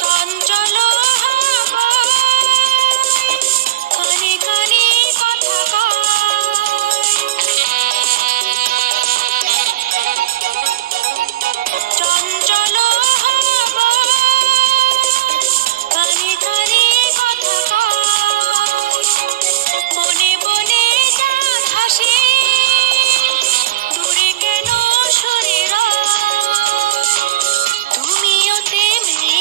চঞ্চল হাওয়ায় কানে কানে কথা কয়। চঞ্চল হাওয়ায় কানে কানে কথা কয়। বনে বনে চাঁদ হাসে, দূরে কেন সরে রয়। তুমিও তেমনি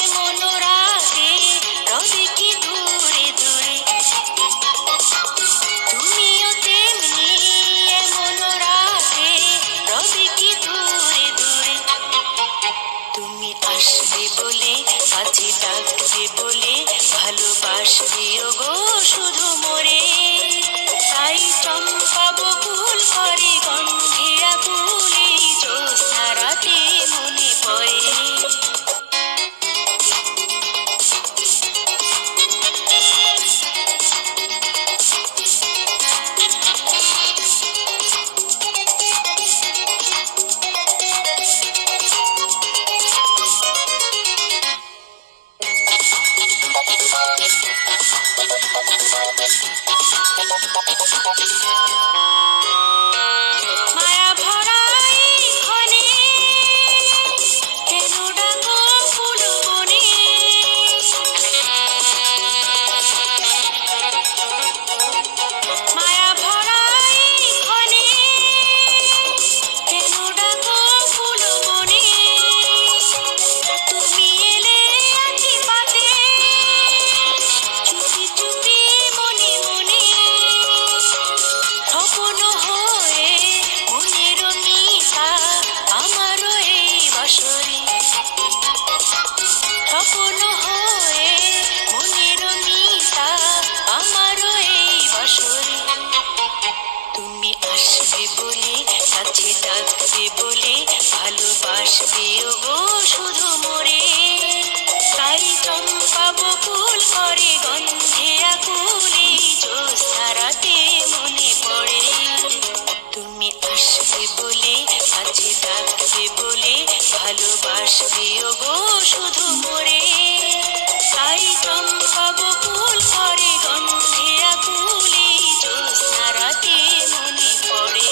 এমন রাতে রবে কি দূরে দূরে। তুমিও তেমনি এমন রাতে রবে কি দূরে দূরে। তুমি আসবে বলে, কাছে ডাকবে বলে, ভালোবাসবে ওগো শুধু মোরে। তাই চম্পা বকুল করে গন্ধে আকুলে, জ্যোৎস্না রাতে মনে পড়ে। মায়া ভরা এই ক্ষণে কেন ডাকো ফুল বনে। মায়া ভরা এই ক্ষণে কেন ডাকো ফুল বনে। তুমি এলে আঁখি পাতে, চুপি চুপি মনে মনে। স্বপ্ন হয়ে মনের মিতা আমারও এই বাঁশরি। স্বপ্ন হয়ে মনের মিতা আমারও এই বাঁশরি। তুমি আসবে বলে, কাছে ডাকবে বলে, ভালোবাসবে ওগো শুধু মোরে। তাই চম্পা বকুল করে গন্ধে আকুলে, জ্যোৎস্না রাতে মনে পড়ে। তুমি আসবে বলে, কাছে ডাকবে বলে, ভালোবাসবে ওগো শুধু মোরে। তাই চম্পা বকুল করে গন্ধে আকুলে, জ্যোৎস্না রাতে মনে পড়ে।